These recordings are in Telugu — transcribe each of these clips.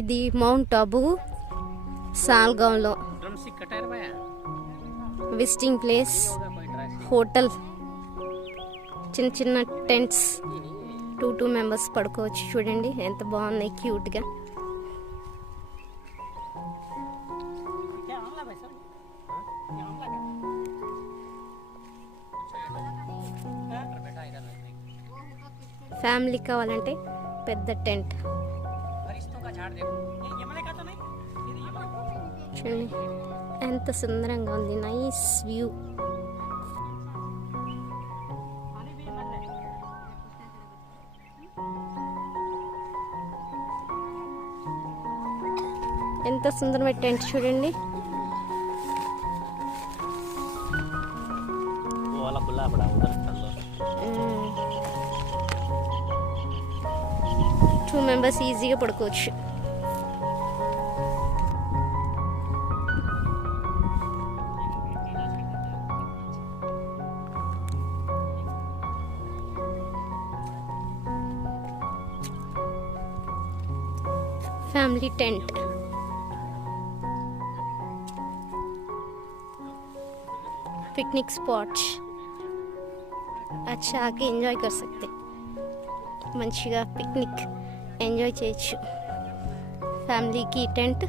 ఇది మౌంట్ అబు సాల్గాంలో విజిటింగ్ ప్లేస్, హోటల్, చిన్న చిన్న టెంట్స్, 2 మెంబర్స్ పడుకోవచ్చు. చూడండి ఎంత బాగున్నాయి క్యూట్గా. ఫ్యామిలీ కావాలంటే పెద్ద టెంట్. చూడండి ఎంత సుందరంగా ఉంది, నైస్ వ్యూ. ఎంత సుందరమైన టెంట్ చూడండి. టూ మెంబర్స్ ఈజీగా పడుకోవచ్చు. Family tent. पिकनिक स्पॉट अच्छा आके एंजॉय कर सकते, మంచిగా పిక్నిక్ ఎంజాయ్ చేయొచ్చు. ఫ్యామిలీకి టెంట్,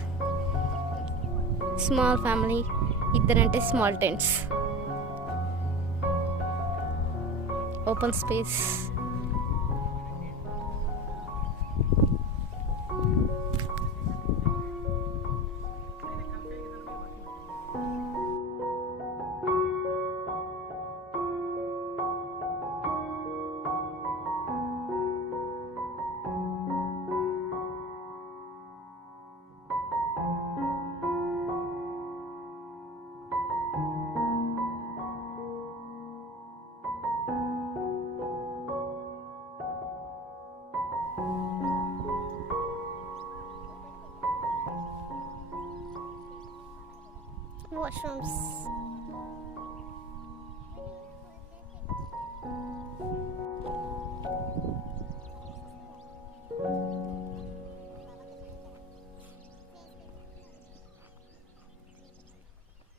స్మాల్ ఫ్యామిలీ ఇద్దరంటే small tents, open space. Washrooms.